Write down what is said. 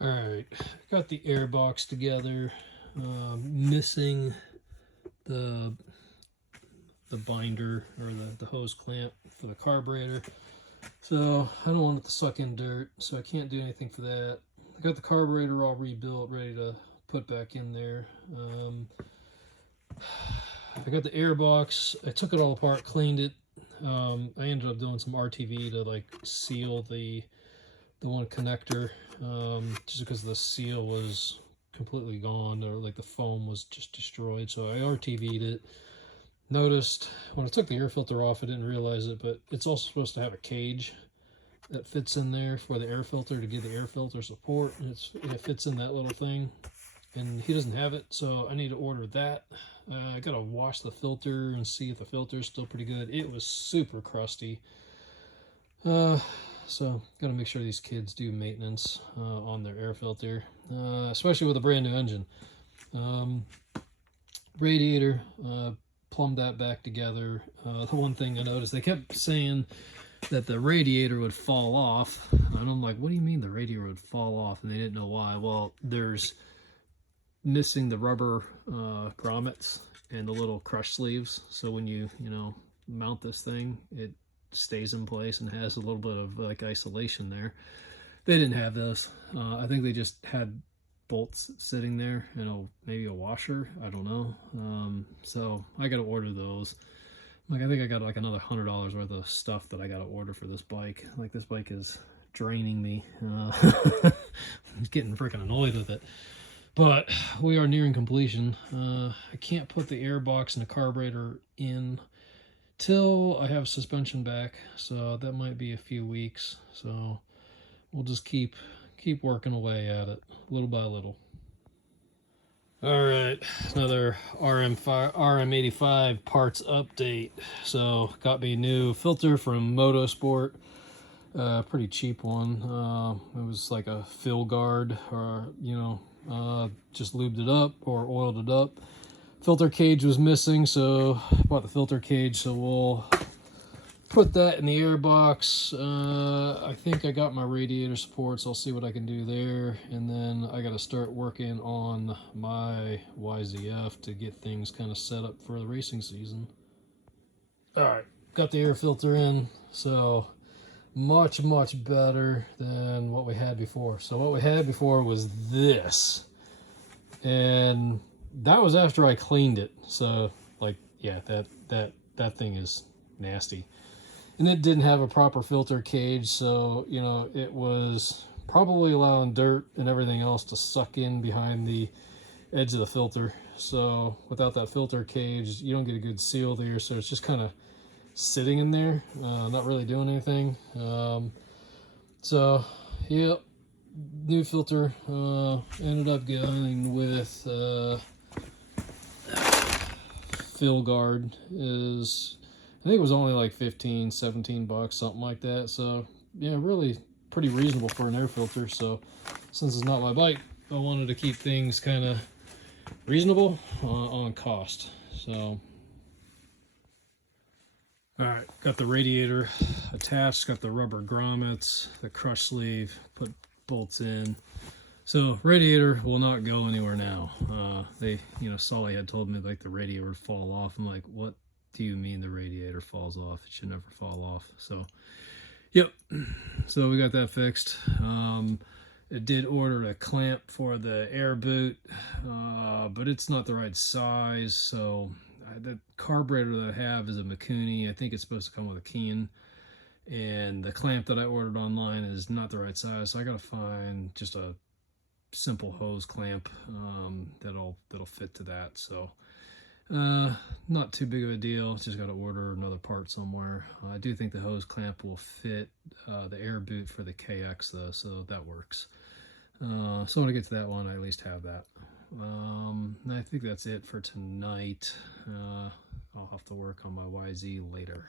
All right, got the air box together. Missing the binder or the hose clamp for the carburetor. So I don't want it to suck in dirt, so I can't do anything for that. I got the carburetor all rebuilt, ready to put back in there. I got the air box. I took it all apart, cleaned it. I ended up doing some RTV to like seal the one connector, just because the seal was completely gone, or like the foam was just destroyed. So I RTV'd it. Noticed when I took the air filter off, I didn't realize it, but it's also supposed to have a cage that fits in there for the air filter to give the air filter support. And it fits in that little thing, and he doesn't have it, so I need to order that. I gotta wash the filter and see if the filter is still pretty good. It was super crusty. So gotta make sure these kids do maintenance on their air filter, especially with a brand new engine. Radiator, plumbed that back together. The one thing I noticed, they kept saying that the radiator would fall off, and I'm like, what do you mean the radiator would fall off? And they didn't know why. Well, there's missing the rubber grommets and the little crush sleeves, so when you mount this thing, it stays in place and has a little bit of like isolation there. They didn't have those. I think they just had bolts sitting there and maybe a washer, I don't know. So I gotta order those. Like, I think I got like another $100 worth of stuff that I gotta order for this bike. Like, this bike is draining me. I'm getting freaking annoyed with it. But we are nearing completion. I can't put the air box and the carburetor in till I have suspension back, so that might be a few weeks. So we'll just keep working away at it, little by little. All right, another RM85 parts update. So got me a new filter from Motorsport, pretty cheap one. It was like a fill guard, or just lubed it up or oiled it up. Filter cage was missing, so I bought the filter cage. So we'll put that in the air box. I think I got my radiator supports. I'll see what I can do there, and then I got to start working on my YZF to get things kind of set up for the racing season. All right, got the air filter in, so much better than what we had before. So what we had before was this, and that was after I cleaned it. So like, yeah, that thing is nasty. And it didn't have a proper filter cage, so it was probably allowing dirt and everything else to suck in behind the edge of the filter. So without that filter cage, you don't get a good seal there, so it's just kind of sitting in there, not really doing anything. So yep, new filter. Ended up going with fill guard. I think it was only like 15, 17 bucks, something like that. So yeah, really pretty reasonable for an air filter. So since it's not my bike, I wanted to keep things kind of reasonable on cost. So all right, got the radiator attached, got the rubber grommets, the crush sleeve, put bolts in. So radiator will not go anywhere now. Solly had told me like the radiator would fall off. I'm like, what do you mean the radiator falls off? It should never fall off. So yep, so we got that fixed. It did order a clamp for the air boot, but it's not the right size. So the carburetor that I have is a Mikuni. I think it's supposed to come with a Keen, and the clamp that I ordered online is not the right size. So I gotta find just a simple hose clamp that'll fit to that. So not too big of a deal. Just got to order another part somewhere. I do think the hose clamp will fit the air boot for the KX though, so that works. So when I get to that one, I at least have that. I think that's it for tonight. I'll have to work on my YZ later.